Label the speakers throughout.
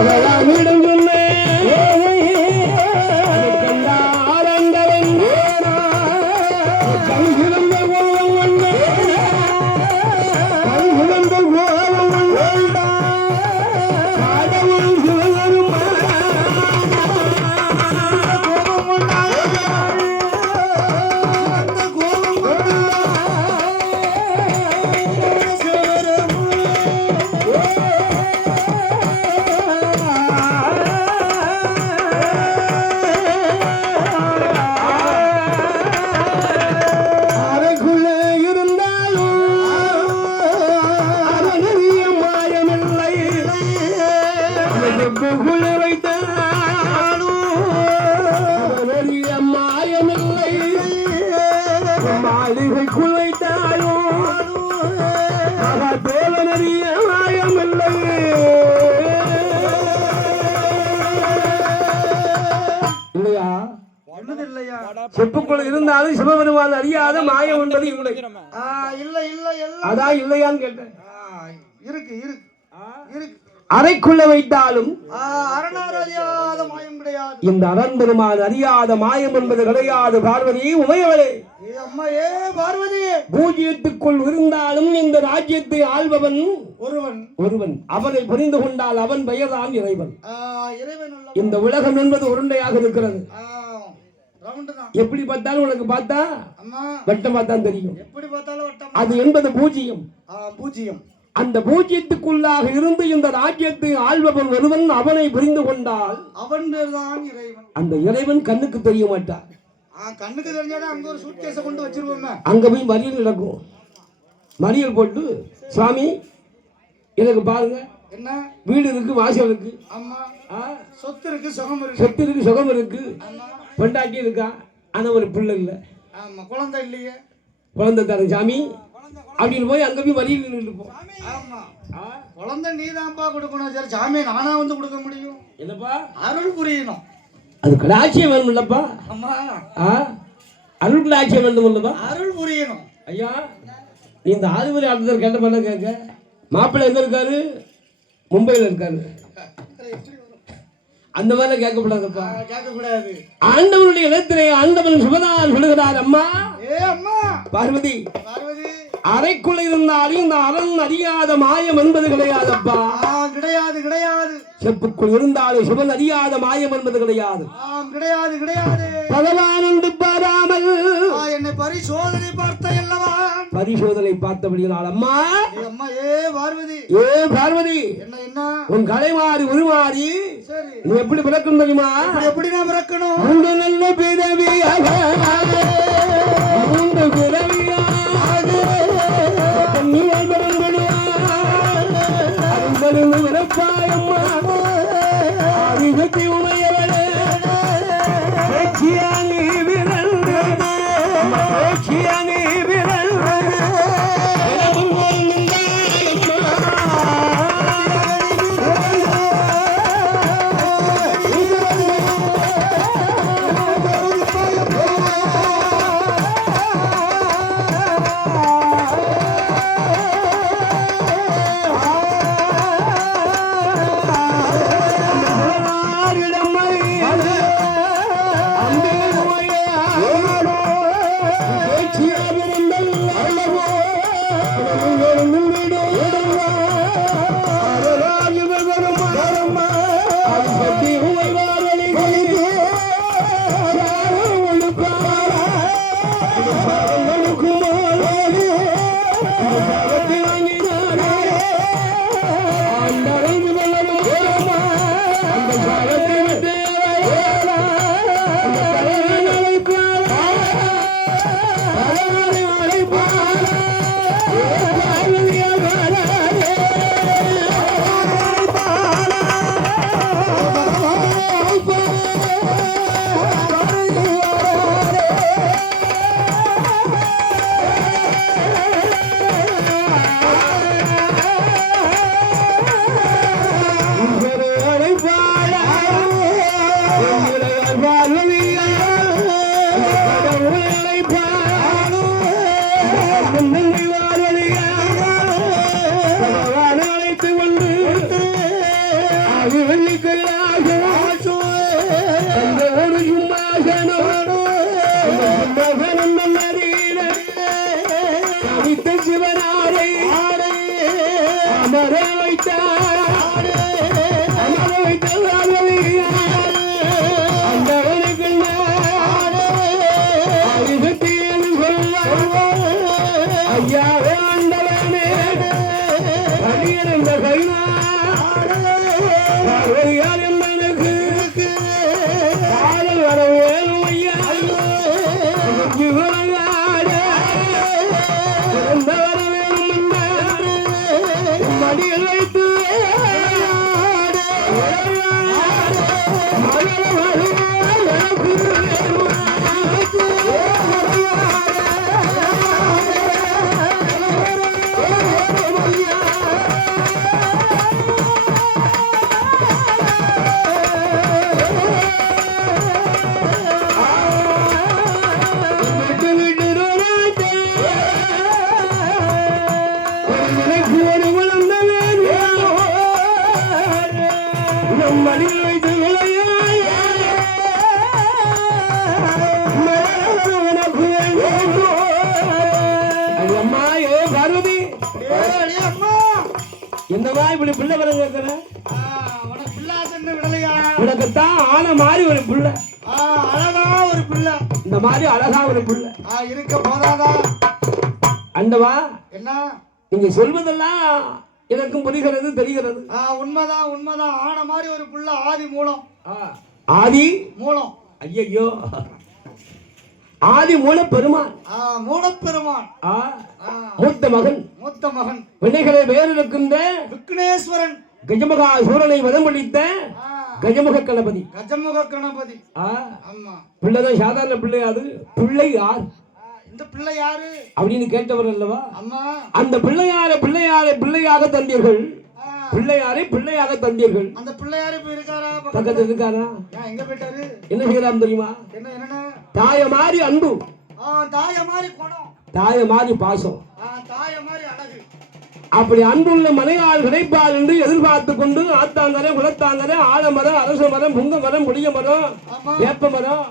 Speaker 1: la இல்லையான்னு கேட்டேன்.
Speaker 2: இருக்கு இருக்கு. இருக்கு.
Speaker 1: அறைக்குள்ள வைத்தாலும் இந்த அரண் பெருமான் அறியாத மாயம் என்பது கிடையாது பார்வதி உமையவளே. பூஜ்யத்துக்குள் இருந்தாலும் இந்த ராஜ்யத்தை ஆள்பவன்
Speaker 2: ஒருவன்.
Speaker 1: ஒருவன். அவனை புரிந்து கொண்டால் அவன் பெயர்தான் இறைவன். இந்த உலகம் என்பது உருண்டையாக இருக்கிறது. எப்படி பார்த்தாலும் உனக்கு பார்த்தா
Speaker 2: அம்மா.
Speaker 1: வட்டமா தான் தெரியும்.
Speaker 2: எப்படி பார்த்தாலும் வட்டம்.
Speaker 1: அது என்பது பூஜ்யம்
Speaker 2: ஆ, பூஜ்ஜியம்.
Speaker 1: அந்த பூஜ்யத்துக்குள்ளாக இருந்து இந்த ராஜ்யத்தை ஆள்பவன் ஒருவன் அவனை புரிந்து கொண்டால்
Speaker 2: அவன் பேர் தான் இறைவன்.
Speaker 1: அந்த இறைவன் கண்ணுக்கு தெரிய மாட்டான்.
Speaker 2: கண்ணுக்கு தெரிஞ்சாலும் அங்க ஒரு சூட்கேஸ கொண்டு வச்சிருவோமே.
Speaker 1: அங்க போய் மறியல் நடக்கும். மறியல் போட்டு சுவாமி எனக்கு பாருங்க.
Speaker 2: என்ன?
Speaker 1: வீடு இருக்கு வாசல் இருக்கு.
Speaker 2: அம்மா
Speaker 1: ஆ,
Speaker 2: சொத்து இருக்கு சுகம் இருக்கு.
Speaker 1: சொத்து இருக்கு சுகம் இருக்கு.
Speaker 2: ஆமா.
Speaker 1: பொண்டாட்டி இருக்கா ஆனா ஒரு பிள்ளை இல்லை.
Speaker 2: ஆமா குழந்தை இல்லையே.
Speaker 1: குழந்தை தரேன் சாமி. அப்படின்னு போய் அங்க போய் மறியல் நின்றுப்போம்
Speaker 2: ஆமா. குழந்தை நீதான்ப்பா கொடுக்கணும். சரி சாமி நானா வந்து கொடுக்க முடியும்?
Speaker 1: என்னப்பா?
Speaker 2: அருள் புரியணும்.
Speaker 1: அது கடாட்சியம் வேணும் இல்லப்பா.
Speaker 2: அம்மா
Speaker 1: ஆ? அருள் கடாட்சியம் வேண்டும் இல்லப்பா.
Speaker 2: அருள் புரியணும்.
Speaker 1: ஐயா நீ இந்த ஆறுவரை ஆட்டத்தில் கேட்ட பண்ண கேட்க. மாப்பிள்ளை எங்க இருக்காரு? மும்பையில் இருக்காரு. அந்த மாதிரிலாம் கேட்கப்படாதப்பா
Speaker 2: கேட்க கூடாது
Speaker 1: ஆண்டவனுடைய இடத்திலே ஆண்டவன் சுபதான் சொல்லுகிறார் அம்மா.
Speaker 2: ஏ அம்மா.
Speaker 1: பார்வதி.
Speaker 2: பார்வதி.
Speaker 1: அறைக்குள்ள இருந்தாலும் இந்த அரண் அறியாத மாயம் என்பது கிடையாதப்பா.
Speaker 2: கிடையாது கிடையாது.
Speaker 1: செப்புக்குள் இருந்தாலும் சிவன் அறியாத மாயம் என்பது கிடையாது.
Speaker 2: கிடையாது கிடையாது.
Speaker 1: பகவான் என்று பாராமல்.
Speaker 2: என்னை பரிசோதனை பார்த்த அல்லவா
Speaker 1: பரிசோதனை பார்த்தபடியால் அம்மா.
Speaker 2: அம்மா ஏ பார்வதி.
Speaker 1: ஏ பார்வதி.
Speaker 2: என்ன என்ன?
Speaker 1: உன் கலைமாறி உருமாறி
Speaker 2: சரி.
Speaker 1: நீ எப்படி பிறக்கும் தெரியுமா?
Speaker 2: எப்படி நாம் இறக்கணும்
Speaker 1: மூன்று நல்ல பிறவியாக.
Speaker 2: Thank
Speaker 1: you. இப்படி பிள்ளை
Speaker 2: ஆ, உனக்கு
Speaker 1: உனக்குத்தான் ஆன மாதிரி ஒரு பிள்ளை.
Speaker 2: ஆ, அழகா ஒரு பிள்ளை.
Speaker 1: இந்த மாதிரி அழகா ஒரு பிள்ளை.
Speaker 2: ஆ, இருக்க போதாதா?
Speaker 1: அண்டவா
Speaker 2: என்ன?
Speaker 1: நீங்க சொல்வதெல்லாம் எனக்கும் புரிகிறது தெரிகிறது.
Speaker 2: ஆ, உண்மைதான் உண்மைதான். ஆன மாதிரி ஒரு புள்ள ஆதி மூலம்.
Speaker 1: ஆதி
Speaker 2: மூலம்.
Speaker 1: ஐயையோ. ஆதி
Speaker 2: மூலப்பெருமான்.
Speaker 1: ஆ, மூத்த மகன்.
Speaker 2: மூத்த மகன்.
Speaker 1: வினைகளை வேறிருக்கின்ற
Speaker 2: விக்னேஸ்வரன்.
Speaker 1: கஜமகா சூரனை வதமளித்த
Speaker 2: ஆ,
Speaker 1: கஜமுக கணபதி.
Speaker 2: கஜமுக கணபதி.
Speaker 1: பிள்ளைதான் சாதாரண பிள்ளையாது பிள்ளை யார்?
Speaker 2: இந்த பிள்ளை யாரு?
Speaker 1: அப்படின்னு கேட்டவர் அல்லவா?
Speaker 2: அம்மா.
Speaker 1: அந்த பிள்ளையார பிள்ளையார பிள்ளையாக தந்தீர்கள். பிள்ளையாரை பிள்ளையாக தந்தீர்கள்.
Speaker 2: அந்த பிள்ளையாரு இருக்காரா பக்கத்துல?
Speaker 1: இருக்காரா?
Speaker 2: எங்க போயிட்டாரு?
Speaker 1: என்ன செய்யலாம் தெரியுமா?
Speaker 2: என்ன என்னன்னா?
Speaker 1: தாய மாதிரி அன்பு.
Speaker 2: தாய மாதிரி குணம்.
Speaker 1: தாய மாதிரி பாசம்.
Speaker 2: தாய மாதிரி அழகு.
Speaker 1: அப்படி அன்புள்ள மனையாள் கிடைப்பார் என்று எதிர்பார்த்து கொண்டு ஆத்தாங்கரை குளத்தாங்கரை ஆலமரம் அரச மரம் புங்க மரம் புளிய மரம் வேப்ப மரம்.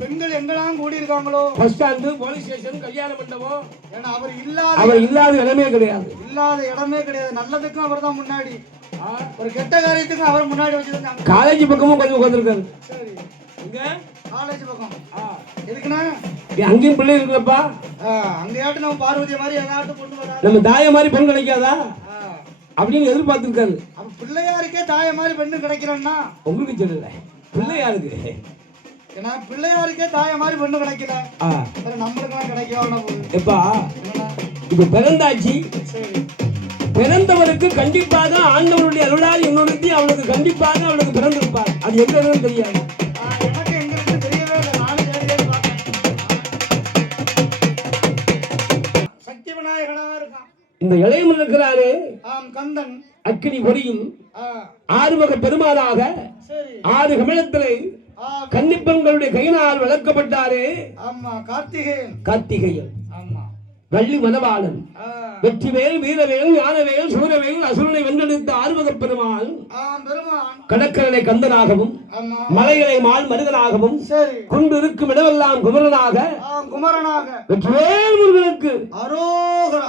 Speaker 2: பெண்கள் எங்கெல்லாம் கூடி இருக்காங்களோ
Speaker 1: பஸ் ஸ்டாண்டு போலீஸ் ஸ்டேஷன் கல்யாண மண்டபம்.
Speaker 2: ஏன்னா அவர் இல்லாத
Speaker 1: அவர் இல்லாத இடமே கிடையாது.
Speaker 2: இல்லாத இடமே கிடையாது. நல்லதுக்கும் அவர் தான் முன்னாடி ஒரு கெட்ட காரியத்துக்கும் அவர் முன்னாடி வச்சிருந்தாங்க
Speaker 1: காலேஜ் பக்கமும் கொஞ்சம் உட்காந்துருக்காரு
Speaker 2: சரி. காலேஜ் பக்கம். எதுக்குண்ணா?
Speaker 1: ஏய், அங்கேயும் பிள்ளை இருக்குல்லப்பா
Speaker 2: அங்கேயாட்டும் நம்ம பார்வதி மாதிரி ஏதாட்டும் கொண்டு வரா
Speaker 1: நம்ம தாய மாதிரி பொண்ணு கிடைக்காதா? அப்படின்னு எதிர்பார்த்திருக்காரு.
Speaker 2: அப்ப பிள்ளையாருக்கே தாய மாதிரி பெண்ணு கிடைக்கிறேன்னா
Speaker 1: உங்களுக்கு சொல்லல பிள்ளையாருக்கு
Speaker 2: ஏன்னா பிள்ளையாருக்கே தாய மாதிரி பெண்ணு கிடைக்கல. நம்மளுக்கெல்லாம் கிடைக்க வரணும் போகுது
Speaker 1: எப்பா? இப்ப பிறந்தாச்சு.
Speaker 2: சரி.
Speaker 1: பிறந்தவருக்கு கண்டிப்பாக ஆண்டவருடைய அருளால் இன்னொருத்தி அவனுக்கு கண்டிப்பாக அவனுக்கு பிறந்திருப்பார் அது எங்க தெரியாது. இந்த இளையமன் இருக்கிறாரு
Speaker 2: கந்தன்.
Speaker 1: அக்கினி
Speaker 2: ஆ,
Speaker 1: ஆறுமுக பெருமானாக
Speaker 2: சரி.
Speaker 1: ஆறு கமலத்திலே
Speaker 2: ஆ,
Speaker 1: கன்னிப்பெண்களுடைய கையினால் வளர்க்கப்பட்டாரு.
Speaker 2: ஆமா கார்த்திகேயன்.
Speaker 1: கார்த்திகையன். வள்ளி மணவாளன்
Speaker 2: ஆ,
Speaker 1: வெற்றிவேல் வீரவேல் ஞானவேல் சூரவேல் அசுரனை வென்றெடுத்த ஆறுமுக பெருமாள்.
Speaker 2: ஆம் பெருமான்.
Speaker 1: கடற்கரை கந்தனாகவும் மலைகளை மால் மருகனாகவும்
Speaker 2: சரி.
Speaker 1: கொண்டு இருக்கும் இடமெல்லாம் குமரனாக
Speaker 2: குமரனாக.
Speaker 1: வெற்றிவேல் முருகனுக்கு.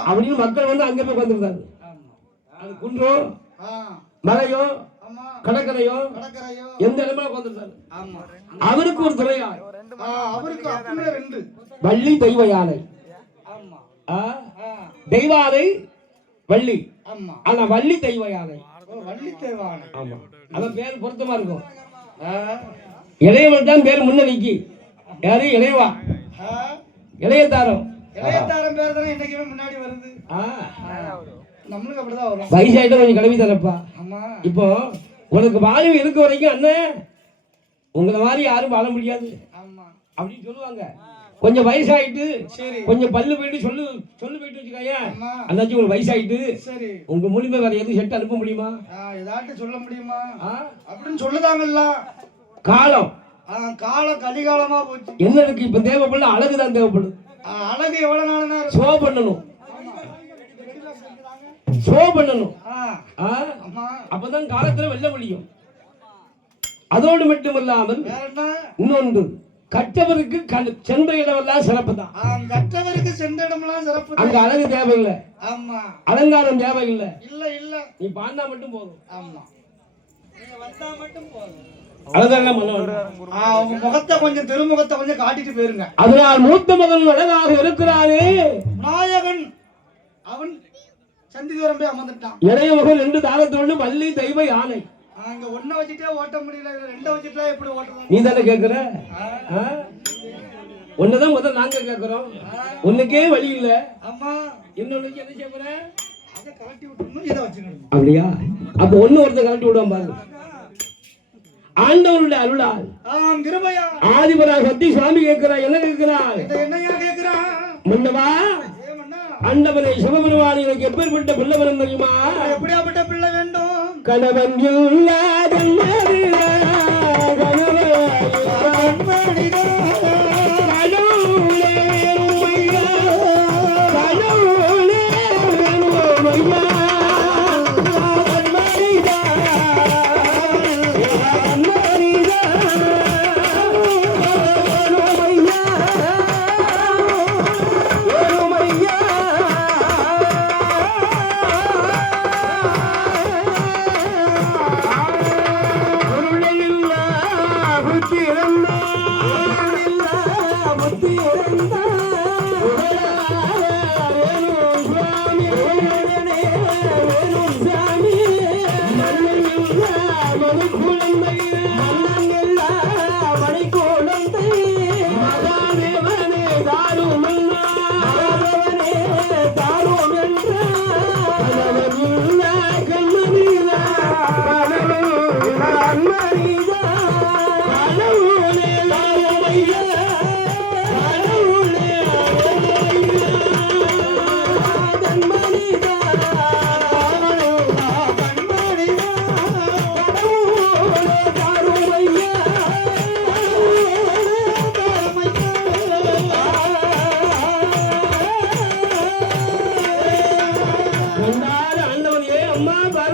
Speaker 1: அப்படின்னு மக்கள் வந்து அங்கே போய்
Speaker 2: ஆமா.
Speaker 1: அது குன்றோ மலையோ கடற்கரையோ எந்த இடமா உட்காந்துருக்காரு
Speaker 2: ஆமா.
Speaker 1: அவருக்கு ஒரு துறையார்.
Speaker 2: அவருக்கு
Speaker 1: வள்ளி தெய்வ யானை தெய்வானை வள்ளி. ஆனா வள்ளி தெய்வ யானை
Speaker 2: வள்ளி தேவானை
Speaker 1: ஆமா. அவன் பேர் பொருத்தமா இருக்கும். இளையவன் தான் பேர் முன்ன வைக்கி யாரு? இளையவா. இளையதாரம்
Speaker 2: இளையத்தாரன் பேர் தானே என்னைக்குமே முன்னாடி வருது. நம்மளுக்கு அப்படிதான் வரும்.
Speaker 1: வயசாயிட்ட கொஞ்சம் கிளம்பி தரப்பா.
Speaker 2: ஆமா.
Speaker 1: இப்போ உனக்கு வாழ்வு இருக்க வரைக்கும் அண்ணன் உங்களை மாதிரி யாரும் வாழ முடியாது.
Speaker 2: ஆமா.
Speaker 1: அப்படின்னு சொல்லுவாங்க. கொஞ்சம் வயசாயிட்டு
Speaker 2: சரி.
Speaker 1: கொஞ்சம் பல்லு போயிட்டு சொல்லு சொல்லு போயிட்டு வச்சுக்காய. அந்தாச்சும் உங்களுக்கு வயசாயிட்டு
Speaker 2: சரி.
Speaker 1: உங்க மூலியமா வேற எதுவும் செட் அனுப்ப முடியுமா?
Speaker 2: ஏதாட்டும் சொல்ல முடியுமா? அப்படின்னு சொல்லுதாங்கல்ல.
Speaker 1: காலம்.
Speaker 2: காலம் கலிகாலமா போச்சு.
Speaker 1: என்ன இருக்கு? இப்ப தேவைப்படல அழகு தான் தேவைப்படும்
Speaker 2: அழகு எவ்வளவு நாள் நேரம்
Speaker 1: ஷோ பண்ணணும். ஷோ பண்ணணும். அப்பதான் காலத்துல வெல்ல முடியும். அதோடு மட்டுமல்லாமல்
Speaker 2: வேற என்ன?
Speaker 1: இன்னொன்று. கற்றவருக்கு சென்ற இடமெல்லாம் சிறப்பு தான்
Speaker 2: கற்றவருக்கு சென்ற இடமெல்லாம் சிறப்பு
Speaker 1: அங்க அழகு தேவையில்லை.
Speaker 2: ஆமா.
Speaker 1: அலங்காரம் தேவையில்லை.
Speaker 2: இல்ல இல்ல.
Speaker 1: நீ பாண்டா மட்டும் போதும்.
Speaker 2: ஆமா. நீங்க வந்தா மட்டும் போதும். முகத்தை கொஞ்சம் திருமுகத்தை கொஞ்சம் காட்டிட்டு போயிருங்க.
Speaker 1: அதனால் மூத்த மகன் அழகாக இருக்கிறானே.
Speaker 2: நாயகன். அவன் சந்தி தூரம் போய் அமர்ந்துட்டான்.
Speaker 1: இளைய மகன் ரெண்டு வள்ளி தெய்வ யானை.
Speaker 2: அங்க ஒன்ன வச்சுட்டே ஓட்ட முடியல. ரெண்ட வச்சுட்டா எப்படி ஓட்டுறது?
Speaker 1: நீ தானே? ஒண்ணுதான் முதல்ல நாங்க கேட்கிறோம் ஒண்ணுக்கே வழி இல்ல.
Speaker 2: ஆமா.
Speaker 1: என்ன செய்ய போற அப்படியா? அப்ப ஒண்ணு ஒருத்தர் கலட்டி விடுவான் பாரு. ஆண்டவனுடைய அருளால்.
Speaker 2: ஆம் கிருபையா.
Speaker 1: ஆதிபரா சக்தி சுவாமி கேட்கிறார். என்ன கேட்கிறார்? முன்னவா? ஆண்டவனை சிவபெருமான் எனக்கு எப்பேற்பட்ட பிள்ளை வரும் தெரியுமா?
Speaker 2: எப்படியாப்பட்ட பிள்ளை
Speaker 1: கணவன் இல்லாத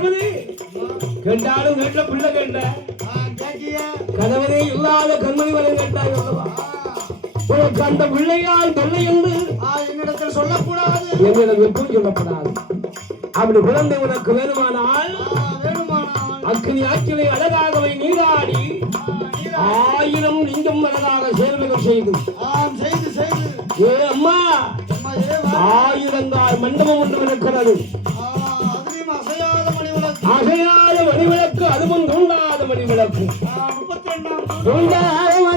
Speaker 1: அம்மா பார்வதி கண்டாலும் கேட்ட பிள்ளை கேட்ட. கணவனே இல்லாத கண்மணி வரம் கேட்டாய் அல்லவா? உனக்கு அந்த பிள்ளையால் தொல்லை என்று
Speaker 2: என்னிடத்தில் சொல்லக்கூடாது.
Speaker 1: என்னிடம் எப்பவும் சொல்லப்படாது. அப்படி குழந்தை உனக்கு வேணுமானால் அக்னி ஆக்கினை அழகாகவை நீராடி ஆயிரம் லிங்கம் அழகாக சேர்வகம் செய்து.
Speaker 2: ஆம் செய்து செய்து.
Speaker 1: ஏ அம்மா ஆயிரங்கால் மண்டபம் ஒன்று இருக்கிறது.
Speaker 2: அசையாத
Speaker 1: மணிவிளக்கு அதுவும் தூண்டாத மணிவிளக்கு
Speaker 2: முப்பத்தி ரெண்டாம்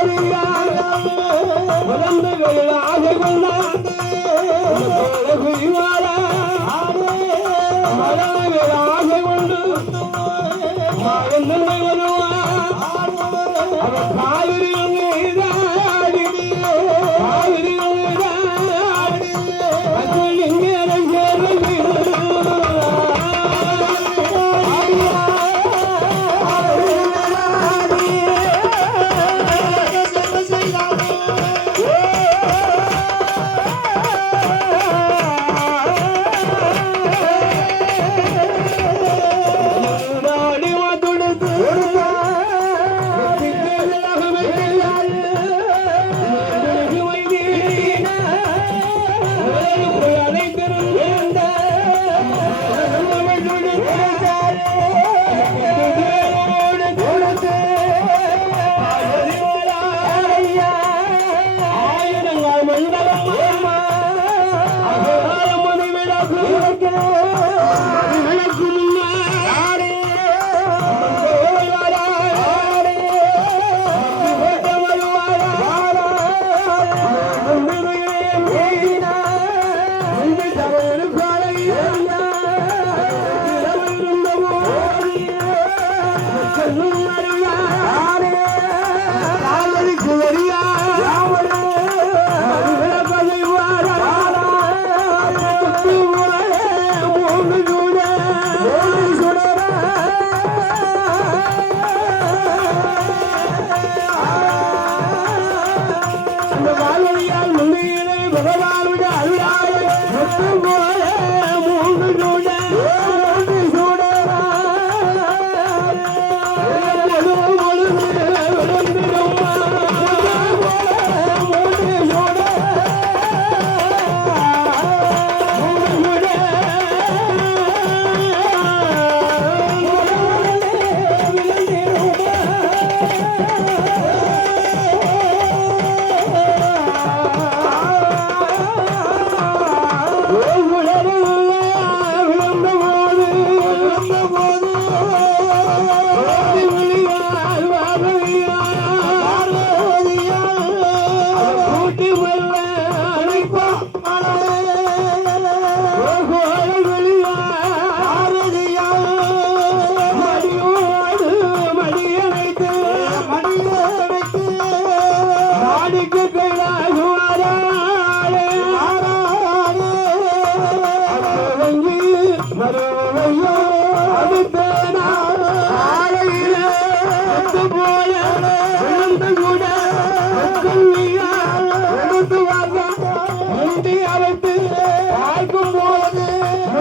Speaker 1: கொள்ளாத உழந்து கொள்ளாத கொள்ளாத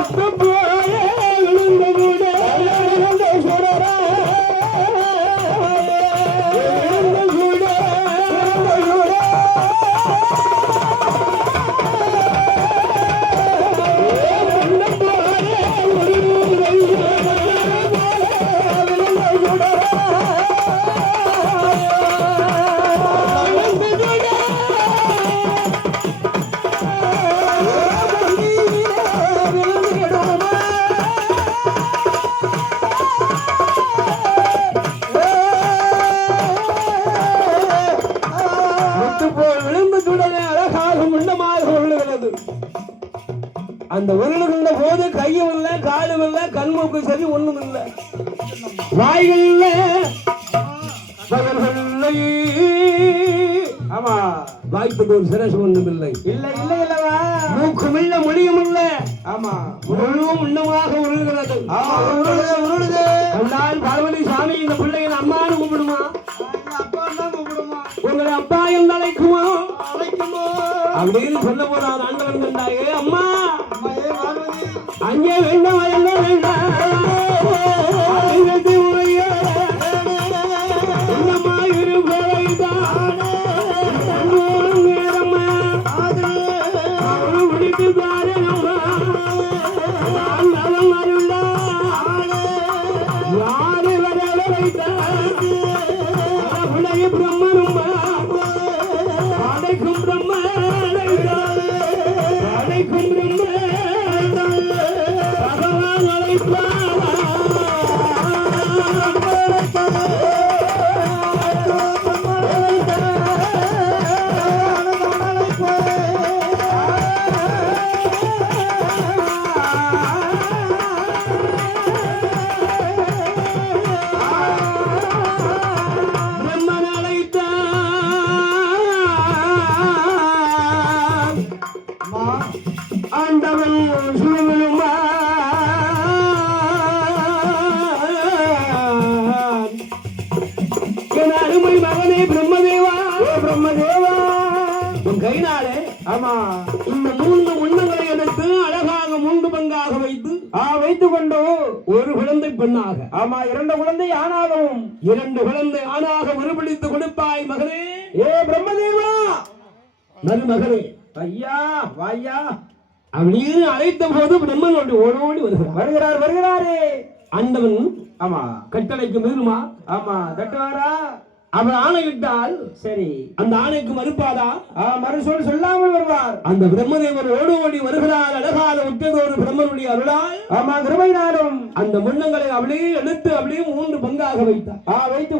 Speaker 1: முத்து போய விழுந்து அந்த உருளுகின்ற போது கையும் இல்ல காலும் இல்ல கண்மூக்கு சரி ஒண்ணும் இல்ல. வாய்கள் இல்ல.
Speaker 2: ஆமா.
Speaker 1: வாய்ப்புக்கு ஒரு சிரசு ஒண்ணும் இல்லை.
Speaker 2: இல்ல இல்ல இல்லவா
Speaker 1: மூக்கும் இல்ல மொழியும் இல்ல.
Speaker 2: ஆமா.
Speaker 1: முழுவதும் உண்ணமாக உருளுகிறது.
Speaker 2: உருளுது உருளுது.
Speaker 1: கண்டால் பார்வதி சாமி இந்த பிள்ளையின் அம்மான்னு கூப்பிடுமா உங்களை அப்பா என்று அழைக்குமா? அப்படின்னு சொல்ல போறான் ஆண்டவன் கண்டாயே அம்மா! அங்கே வேண்டாம் எங்க வேண்டாம் அழகாக வைத்து
Speaker 2: ஆ வைத்து கொண்டு
Speaker 1: ஒரு குழந்தை பெண்ணாக.
Speaker 2: ஆமா இரண்டு குழந்தை ஆணாகவும்.
Speaker 1: இரண்டு குழந்தை ஆணாக உருப்பிடித்து கொடுப்பாய் மகளே.
Speaker 2: ஏ பிரம்மதேவா!
Speaker 1: மருமகனே
Speaker 2: ஐயா வாயா
Speaker 1: அப்படின்னு அழைத்த போது பிரம்மன் ஒன்று ஓடோடி வருகிறார்.
Speaker 2: வருகிறார் வருகிறாரே.
Speaker 1: ஆண்டவன்
Speaker 2: ஆமா
Speaker 1: கட்டளைக்கு மீறுமா?
Speaker 2: ஆமா தட்டுவாரா?
Speaker 1: அவர் ஆணையிட்டால்
Speaker 2: சரி.
Speaker 1: அந்த ஆணைக்கு மறுப்பாதா?
Speaker 2: ஆ மறுசொல் சொல்லாமல் வருவார்.
Speaker 1: அந்த பிரம்மதேவர் ஓடு ஓடி வருகிறார். அழகால உற்றதோடு பிரம்மனுடைய அருளால்
Speaker 2: ஆமா நாடும்
Speaker 1: அந்த முன்னங்களை அப்படியே எடுத்து அப்படியே மூன்று பங்காக வைத்தார்.
Speaker 2: ஆ வைத்து